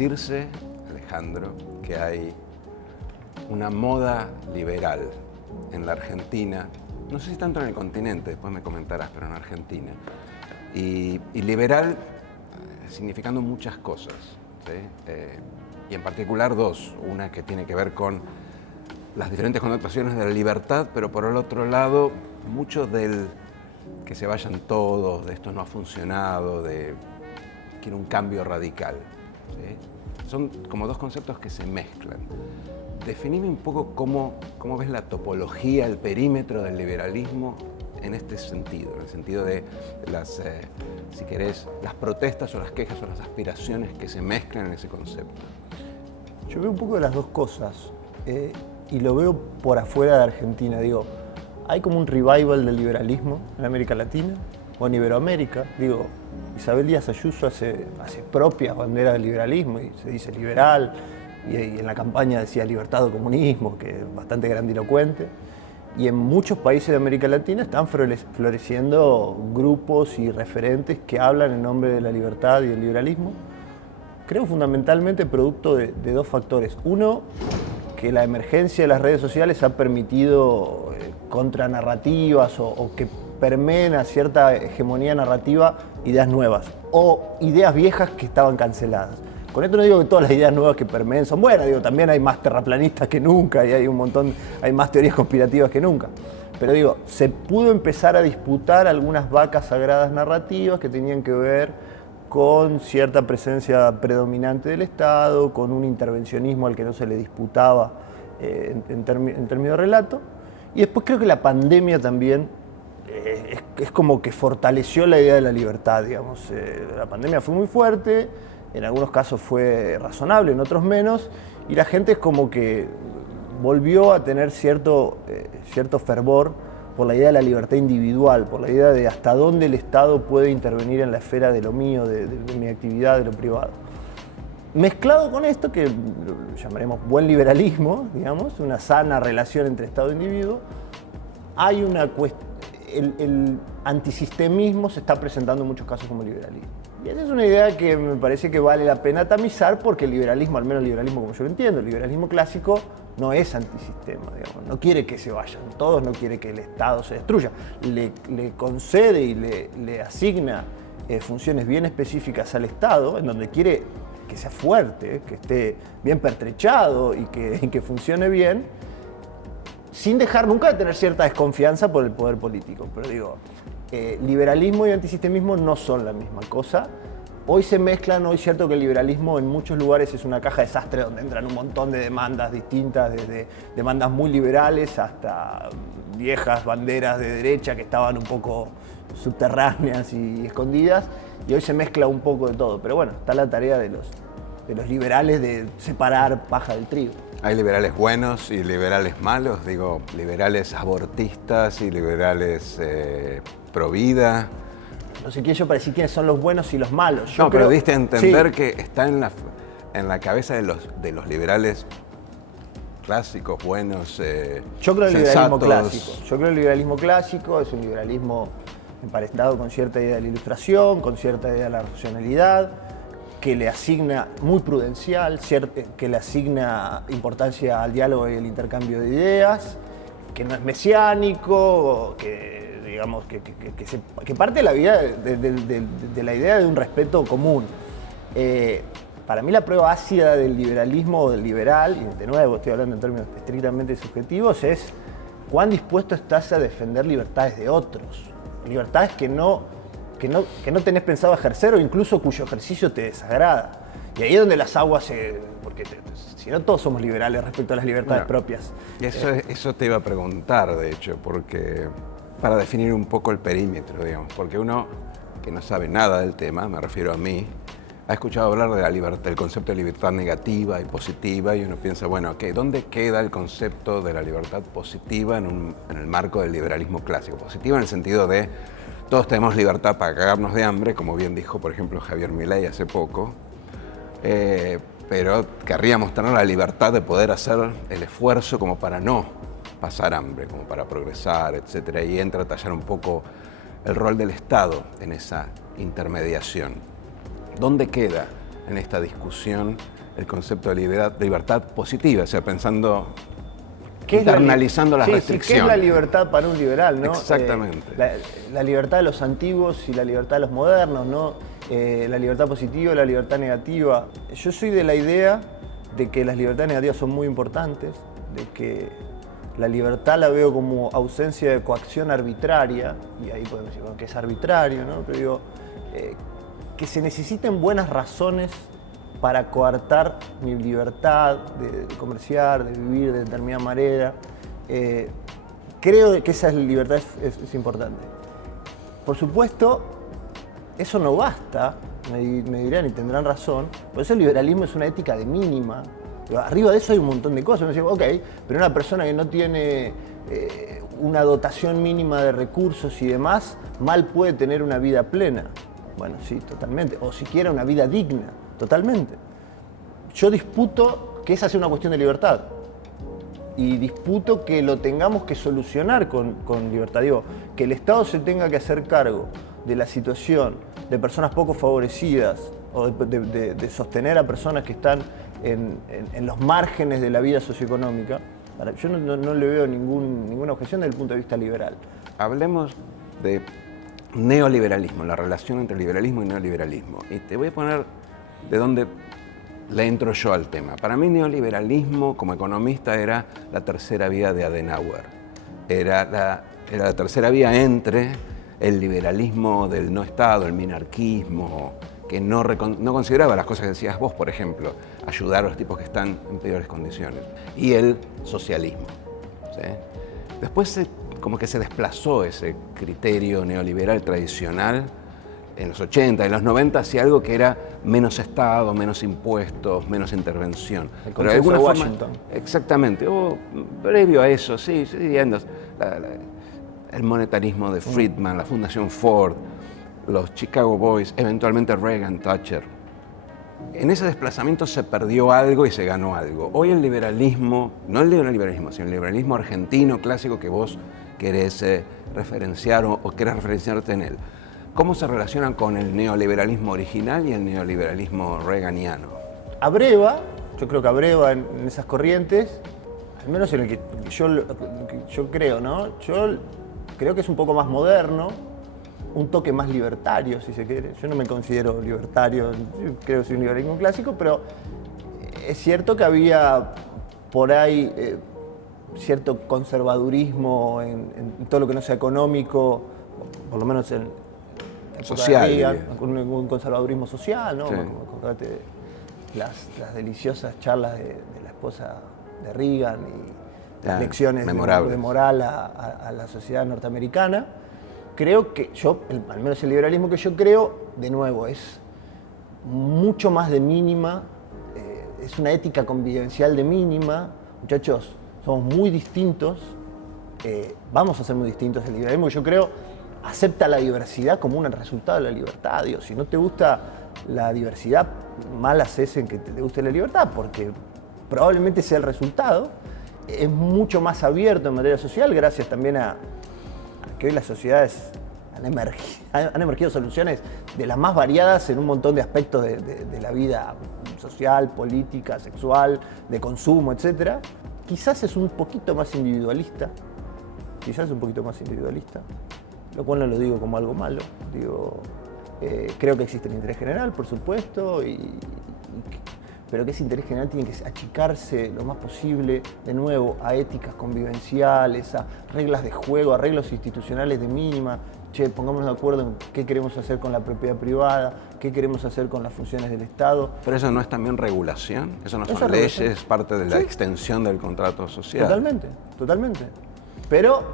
decirse, Alejandro, que hay una moda liberal en la Argentina, no sé si tanto en el continente, después me comentarás, pero en Argentina. Y liberal significando muchas cosas, ¿sí? Y en particular dos. Una que tiene que ver con las diferentes connotaciones de la libertad, pero por el otro lado, mucho del que se vayan todos, de esto no ha funcionado, de quiero un cambio radical, ¿sí? Son como dos conceptos que se mezclan. Definime un poco cómo ves la topología, el perímetro del liberalismo en este sentido, en el sentido de las, si querés, las protestas o las quejas o las aspiraciones que se mezclan en ese concepto. Yo veo un poco de las dos cosas y lo veo por afuera de Argentina. Digo, hay como un revival del liberalismo en América Latina o en Iberoamérica. Digo, Isabel Díaz Ayuso hace propias banderas del liberalismo y se dice liberal y en la campaña decía libertad o comunismo, que es bastante grandilocuente. Y en muchos países de América Latina están floreciendo grupos y referentes que hablan en nombre de la libertad y del liberalismo. Creo fundamentalmente producto de dos factores. Uno, que la emergencia de las redes sociales ha permitido contranarrativas o que permeen a cierta hegemonía narrativa ideas nuevas o ideas viejas que estaban canceladas. Con esto no digo que todas las ideas nuevas que permeen son buenas, digo, también hay más terraplanistas que nunca y hay más teorías conspirativas que nunca. Pero digo, se pudo empezar a disputar algunas vacas sagradas narrativas que tenían que ver con cierta presencia predominante del Estado, con un intervencionismo al que no se le disputaba en términos de relato. Y después creo que la pandemia también es como que fortaleció la idea de la libertad, digamos. La pandemia fue muy fuerte, en algunos casos fue razonable, en otros menos, y la gente es como que volvió a tener cierto fervor por la idea de la libertad individual, por la idea de hasta dónde el Estado puede intervenir en la esfera de lo mío, de mi actividad, de lo privado. Mezclado con esto, que lo llamaremos buen liberalismo, digamos, una sana relación entre Estado e individuo, hay una cuestión. El antisistemismo se está presentando en muchos casos como liberalismo. Y esa es una idea que me parece que vale la pena tamizar porque el liberalismo, al menos el liberalismo como yo lo entiendo, el liberalismo clásico no es antisistema, digamos, no quiere que se vayan todos, no quiere que el Estado se destruya, le concede y le asigna funciones bien específicas al Estado, en donde quiere que sea fuerte, que esté bien pertrechado y que funcione bien, sin dejar nunca de tener cierta desconfianza por el poder político. Pero digo, liberalismo y antisistemismo no son la misma cosa. Hoy se mezclan, hoy es cierto que el liberalismo en muchos lugares es una caja de desastre donde entran un montón de demandas distintas, desde demandas muy liberales hasta viejas banderas de derecha que estaban un poco subterráneas y escondidas, y hoy se mezcla un poco de todo. Pero bueno, está la tarea de los liberales de separar paja del trigo. ¿Hay liberales buenos y liberales malos? Digo, liberales abortistas y liberales pro vida. No sé quién yo para decir quiénes son los buenos y los malos. Yo pero diste a entender que está en la cabeza de los liberales clásicos, buenos, yo creo el sensatos. Liberalismo clásico. Yo creo el liberalismo clásico es un liberalismo emparentado con cierta idea de la ilustración, con cierta idea de la racionalidad, que le asigna, muy prudencial, que le asigna importancia al diálogo y el intercambio de ideas, que no es mesiánico, que digamos que parte de la vida de la idea de un respeto común. Para mí la prueba ácida del liberalismo o del liberal, y de nuevo estoy hablando en términos estrictamente subjetivos, es cuán dispuesto estás a defender libertades de otros, libertades que no tenés pensado ejercer o incluso cuyo ejercicio te desagrada. Y ahí es donde las aguas porque si no todos somos liberales respecto a las libertades propias. Y eso te iba a preguntar, de hecho, porque para definir un poco el perímetro, digamos, porque uno que no sabe nada del tema, me refiero a mí, ha escuchado hablar de la libertad, del concepto de libertad negativa y positiva, y uno piensa, bueno, okay, ¿dónde queda el concepto de la libertad positiva en el marco del liberalismo clásico? Positiva en el sentido de todos tenemos libertad para cagarnos de hambre, como bien dijo, por ejemplo, Javier Milei hace poco, pero querríamos tener la libertad de poder hacer el esfuerzo como para no pasar hambre, como para progresar, etc. Y entra a tallar un poco el rol del Estado en esa intermediación. ¿Dónde queda en esta discusión el concepto de libertad positiva, o sea, pensando, internalizando las restricciones. ¿Qué es la libertad para un liberal, ¿no? Exactamente. La libertad de los antiguos y la libertad de los modernos, ¿no? La libertad positiva y la libertad negativa. Yo soy de la idea de que las libertades negativas son muy importantes, de que la libertad la veo como ausencia de coacción arbitraria, y ahí podemos decir, bueno, que es arbitrario, ¿no? Pero digo, que se necesiten buenas razones para coartar mi libertad de comerciar, de vivir de determinada manera. Creo que esa libertad es importante. Por supuesto, eso no basta, me dirán y tendrán razón, por eso el liberalismo es una ética de mínima. Arriba de eso hay un montón de cosas. Uno dice, ok, pero una persona que no tiene una dotación mínima de recursos y demás, mal puede tener una vida plena. Bueno, sí, totalmente. O siquiera una vida digna, totalmente. Yo disputo que esa sea una cuestión de libertad. Y disputo que lo tengamos que solucionar con libertad. Digo, que el Estado se tenga que hacer cargo de la situación de personas poco favorecidas o de sostener a personas que están en los márgenes de la vida socioeconómica. Yo no le veo ninguna objeción desde el punto de vista liberal. Hablemos de neoliberalismo, la relación entre liberalismo y neoliberalismo. Y te voy a poner de dónde le entro yo al tema. Para mí neoliberalismo, como economista, era la tercera vía de Adenauer. Era la tercera vía entre el liberalismo del no Estado, el minarquismo, que no consideraba las cosas que decías vos, por ejemplo, ayudar a los tipos que están en peores condiciones, y el socialismo, ¿sí? Después como que se desplazó ese criterio neoliberal tradicional en los 80 y en los 90 hacia algo que era menos Estado, menos impuestos, menos intervención. El consenso de Washington. Exactamente, previo a eso, sí, el monetarismo de Friedman, la Fundación Ford, los Chicago Boys, eventualmente Reagan, Thatcher. En ese desplazamiento se perdió algo y se ganó algo. Hoy el liberalismo, no el neoliberalismo, sino el liberalismo argentino clásico que vos querés referenciar o querés referenciarte en él, ¿cómo se relacionan con el neoliberalismo original y el neoliberalismo reaganiano? Yo creo que abreva en esas corrientes, al menos en el que yo creo, ¿no? Yo creo que es un poco más moderno, un toque más libertario, si se quiere. Yo no me considero libertario, yo creo que soy un liberalismo clásico, pero es cierto que había por ahí cierto conservadurismo en todo lo que no sea económico, por lo menos en social, un conservadurismo social, ¿no? Sí. Acordate las deliciosas charlas de la esposa de Reagan y las lecciones de moral a la sociedad norteamericana. Creo que al menos el liberalismo que yo creo, de nuevo, es mucho más de mínima, es una ética convivencial de mínima. Muchachos, somos muy distintos, vamos a ser muy distintos. El liberalismo, yo creo, acepta la diversidad como un resultado de la libertad. Digo, si no te gusta la diversidad, mal haces en que te guste la libertad, porque probablemente sea el resultado. Es mucho más abierto en materia social, gracias también a que hoy las sociedades han emergido soluciones de las más variadas en un montón de aspectos de la vida social, política, sexual, de consumo, etc. Quizás es un poquito más individualista, lo cual no lo digo como algo malo. Creo que existe el interés general, por supuesto, pero que ese interés general tiene que achicarse lo más posible, de nuevo, a éticas convivenciales, a reglas de juego, a arreglos institucionales de mínima. Pongámonos de acuerdo en qué queremos hacer con la propiedad privada, qué queremos hacer con las funciones del Estado. ¿Pero eso no es también regulación? ¿Eso no son leyes, es parte de la extensión del contrato social? Totalmente. Pero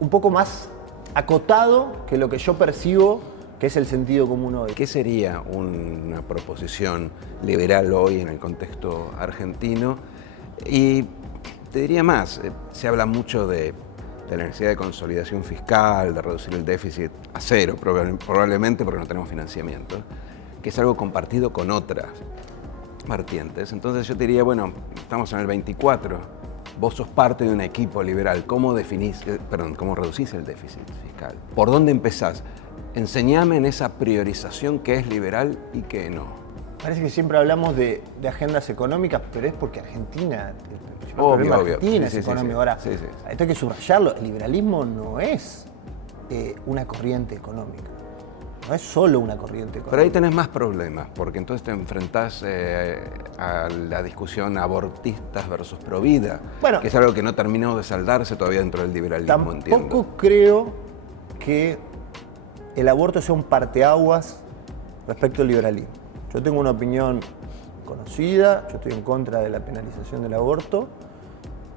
un poco más acotado que lo que yo percibo que es el sentido común hoy. ¿Qué sería una proposición liberal hoy en el contexto argentino? Y te diría más, se habla mucho de la necesidad de consolidación fiscal, de reducir el déficit a cero, probablemente porque no tenemos financiamiento, que es algo compartido con otras vertientes. Entonces yo te diría, bueno, estamos en el 24, vos sos parte de un equipo liberal, ¿cómo reducís el déficit fiscal? ¿Por dónde empezás? Enseñame en esa priorización qué es liberal y qué no. parece que siempre hablamos de agendas económicas, pero es porque Argentina, el principal problema de Argentina es económico. Ahora, esto hay que subrayarlo, el liberalismo no es una corriente económica. No es solo una corriente económica. Pero ahí tenés más problemas, porque entonces te enfrentás a la discusión abortistas versus provida, bueno, que es algo que no terminó de saldarse todavía dentro del liberalismo, entiendo. Tampoco creo que el aborto sea un parteaguas respecto al liberalismo. Yo tengo una opinión conocida, yo estoy en contra de la penalización del aborto.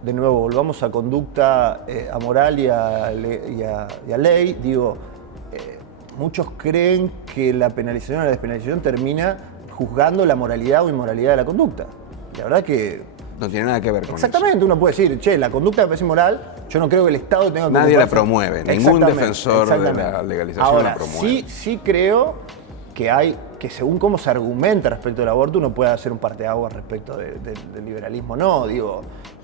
De nuevo, volvamos a conducta amoral y a ley. Digo, muchos creen que la penalización o la despenalización termina juzgando la moralidad o inmoralidad de la conducta. La verdad que... No tiene nada que ver con exactamente, eso. Uno puede decir, che, la conducta me parece inmoral, yo no creo que el Estado tenga que... Nadie la promueve, ningún defensor de la legalización ahora, la promueve. Sí creo que según cómo se argumenta respecto del aborto, uno puede hacer un parteaguas respecto del liberalismo. No, digo...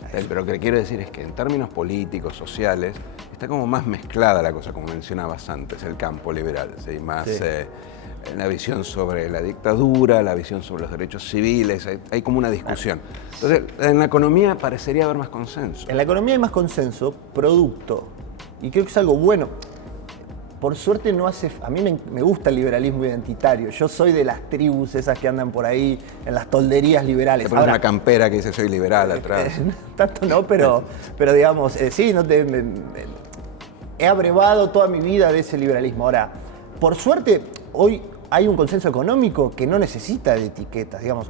Pero lo que quiero decir es que en términos políticos, sociales, está como más mezclada la cosa, como mencionabas antes, el campo liberal, ¿sí? Más la visión sobre la dictadura, la visión sobre los derechos civiles, hay como una discusión. Entonces, en la economía parecería haber más consenso. En la economía hay más consenso, producto, y creo que es algo bueno. Por suerte no hace... A mí me gusta el liberalismo identitario. Yo soy de las tribus esas que andan por ahí en las tolderías liberales. Te pones una campera que dice soy liberal atrás. Tanto no, pero digamos, sí, he abrevado toda mi vida de ese liberalismo. Ahora, por suerte, hoy hay un consenso económico que no necesita de etiquetas, digamos.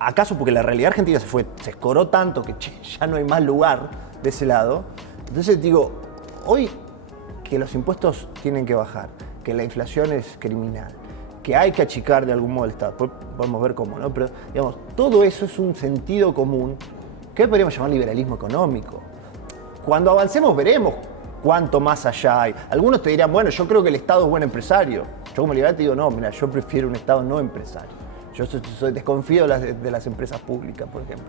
¿Acaso porque la realidad argentina se escoró tanto que ya no hay más lugar de ese lado? Entonces digo, hoy... que los impuestos tienen que bajar, que la inflación es criminal, que hay que achicar de algún modo el Estado. Podemos ver cómo, ¿no? Pero, digamos, todo eso es un sentido común que podríamos llamar liberalismo económico. Cuando avancemos veremos cuánto más allá hay. Algunos te dirán, bueno, yo creo que el Estado es buen empresario. Yo como liberal te digo, no, mira, yo prefiero un Estado no empresario. Yo desconfío de las empresas públicas, por ejemplo.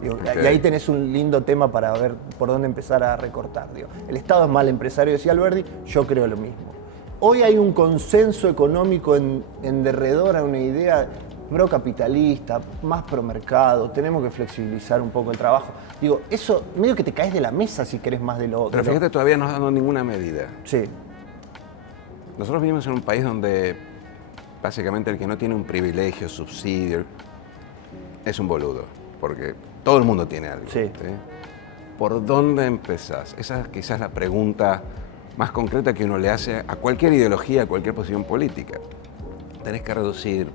Digo, okay. Y ahí tenés un lindo tema para ver por dónde empezar a recortar. Digo, el Estado es mal empresario, decía Alberdi, yo creo lo mismo. Hoy hay un consenso económico en derredor a una idea procapitalista, más promercado, tenemos que flexibilizar un poco el trabajo. Digo, eso medio que te caes de la mesa si querés más de lo otro. Pero fíjate, todavía no has dado ninguna medida. Sí. Nosotros vivimos en un país donde básicamente el que no tiene un privilegio, subsidio, es un boludo, porque todo el mundo tiene algo. Sí. ¿Sí? ¿Por dónde empezás? Esa es quizás la pregunta más concreta que uno le hace a cualquier ideología, a cualquier posición política. Tenés que reducir,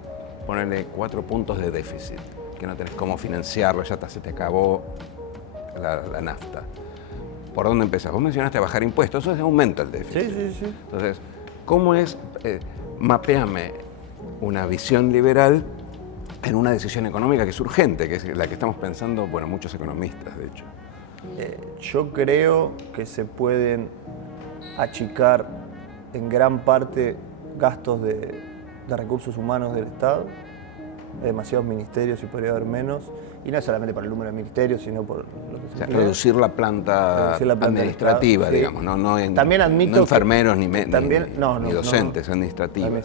ponerle 4 puntos de déficit, que no tenés cómo financiarlo, ya se te acabó la nafta. ¿Por dónde empezás? Vos mencionaste bajar impuestos, eso aumenta el déficit. Sí. Entonces, ¿cómo es? Mapeame una visión liberal en una decisión económica que es urgente, que es la que estamos pensando, bueno, muchos economistas, de hecho. Yo creo que se pueden achicar en gran parte gastos de recursos humanos del Estado. Hay demasiados ministerios y podría haber menos. Y no es solamente por el número de ministerios, sino por lo que se reducir la planta administrativa, sí. Digamos, también admito no enfermeros ni docentes, administrativos.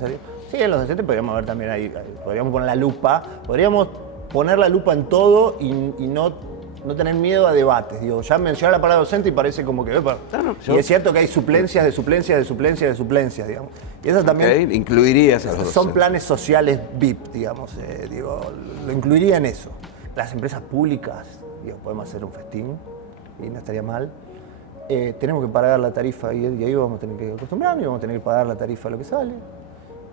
Sí, en los docentes podríamos ver también ahí, podríamos poner la lupa, podríamos poner la lupa en todo y no tener miedo a debates. Digo, ya mencionar la palabra docente y parece como que... Y es cierto que hay suplencias, digamos. Y eso también... Okay, incluirías a los docentes. Son planes sociales VIP, digamos. Lo incluiría en eso. Las empresas públicas, podemos hacer un festín y no estaría mal. Tenemos que pagar la tarifa y ahí vamos a tener que acostumbrarnos y vamos a tener que pagar la tarifa a lo que sale.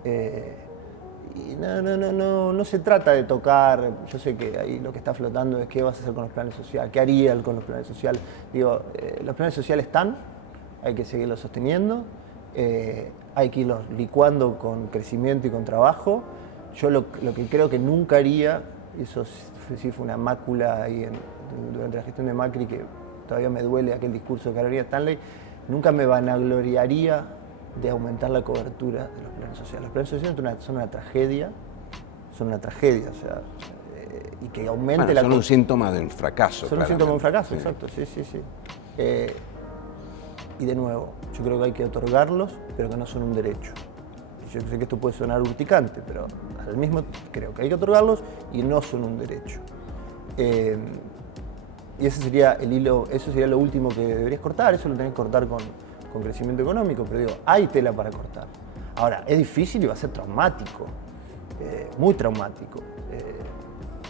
Y no se trata de tocar, yo sé que ahí lo que está flotando es qué vas a hacer con los planes sociales, qué haría él con los planes sociales. Los planes sociales están, hay que seguirlos sosteniendo, hay que irlos licuando con crecimiento y con trabajo. Yo lo que creo que nunca haría, eso sí fue una mácula ahí durante la gestión de Macri, que todavía me duele aquel discurso de Carolina Stanley, nunca me vanagloriaría de aumentar la cobertura de los planes sociales. Los planes sociales son una tragedia, o sea, y que aumente son un síntoma de un fracaso. Son un síntoma de un fracaso, exacto, sí. Y de nuevo, yo creo que hay que otorgarlos, pero que no son un derecho. Yo sé que esto puede sonar urticante, pero Al mismo creo que hay que otorgarlos y no son un derecho. Y ese sería el hilo, eso sería lo último que deberías cortar, eso lo tenés que cortar con crecimiento económico, pero digo, hay tela para cortar. Ahora, es difícil y va a ser traumático, muy traumático.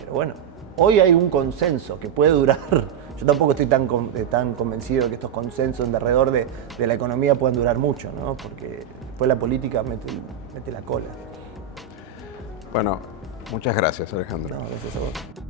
Pero bueno, hoy hay un consenso que puede durar. Yo tampoco estoy tan convencido de que estos consensos alrededor de la economía puedan durar mucho, ¿no? Porque después la política mete la cola. Bueno, muchas gracias, Alejandro. No, gracias a vos.